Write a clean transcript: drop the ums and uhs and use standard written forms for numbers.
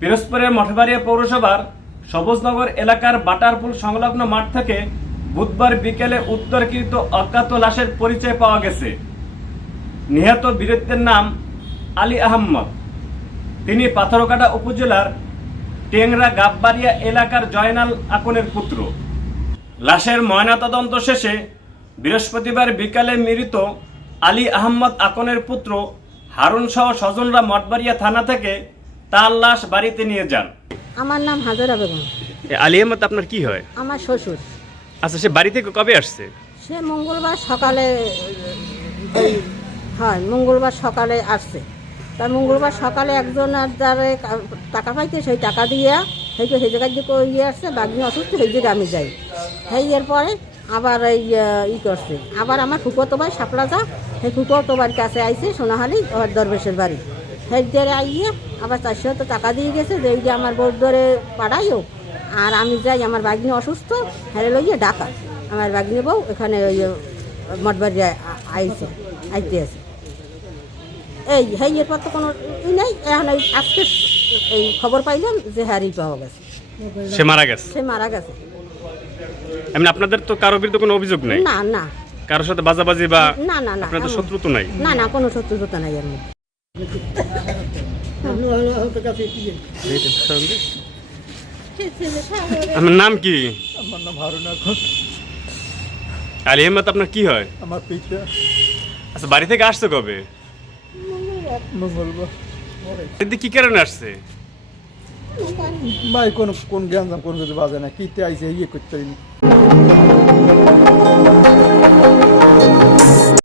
পিরোজপুরের মঠবাড়িয়া পৌরসভার সবুজনগর এলাকার বাটারপুল সংলগ্ন মাঠ থেকে বুধবার বিকেলে উদ্ধারকৃত অজ্ঞাত লাশের পরিচয় পাওয়া গেছে। নিহত বীরের নাম আলী আহমদ। তিনি পাথরঘাটা উপজেলার টেংরা গাববাড়িয়া এলাকার জয়নাল আকনের পুত্র। লাশের ময়নাতদন্ত শেষে বৃহস্পতিবার বিকালে মৃত আলী আহমদ আকনের পুত্র হারুন সহ স্বজনরা মঠবাড়িয়া থানা থেকে তার লাশ বাড়িতে নিয়ে যান। আমার নাম হাজারা বেগম। আলী আহমদ আপনার কি হয়? আমার শ্বশুর। আচ্ছা, সে বাড়ি থেকে কবে আসছে? সে মঙ্গলবার সকালে মঙ্গলবার সকালে আসছে। তার মঙ্গলবার সকালে একজন আর দ্বারে টাকা পাইতে সেই টাকা দিয়ে সেই জায়গায় দিকে ইয়ে আসছে, বাগনি অসুস্থ, সেই দিকে আমি যাই। এর পরে আবার এই করছে, আবার আমার ফুকতো ভাই সাপলাজা, সেই ফুকতো বাড়ির কাছে আইছে সোনাহালি ওর দরবেশের বাড়ি। সেই ধরে আইয়ে আবার 400 টাকা দিয়ে গেছে যে এই যে আমার বোর্ড ধরে পাঠাইও, আর আমি যাই, আমার বাগনি অসুস্থ, হেরে লইয়ে ডাকা। আমার বাগনি বউ এখানে ওই মঠবাড়ি আইতে আছে। এর পর তো কোনো নেই। এখন আজকে এই খবর পাইলাম যে হারি পাওয়া গেছে, সে মারা গেছে। সে মারা গেছে। এমনি আপনাদের তো কারোর বিরুদ্ধে কোনো অভিযোগ নেই? না না, কারোর সাথে বাজাবাজি বা না না না, আপনাদের শত্রুতা নাই? না না, কোনো শত্রুতা নাই এর মধ্যে। আমার নাম কি? আমার নাম হারুন আখন। আলী আহমদ আপনার কি হয়? আমার পিতা। আচ্ছা, বাড়ি থেকে আসছে কবে? মঙ্গলবার। দিদি কি কারণে আসছে? ভাই কোন জ্ঞান কোন কিছু বাজে না, কিতে আইসে ইয়ে করতে পারিনি।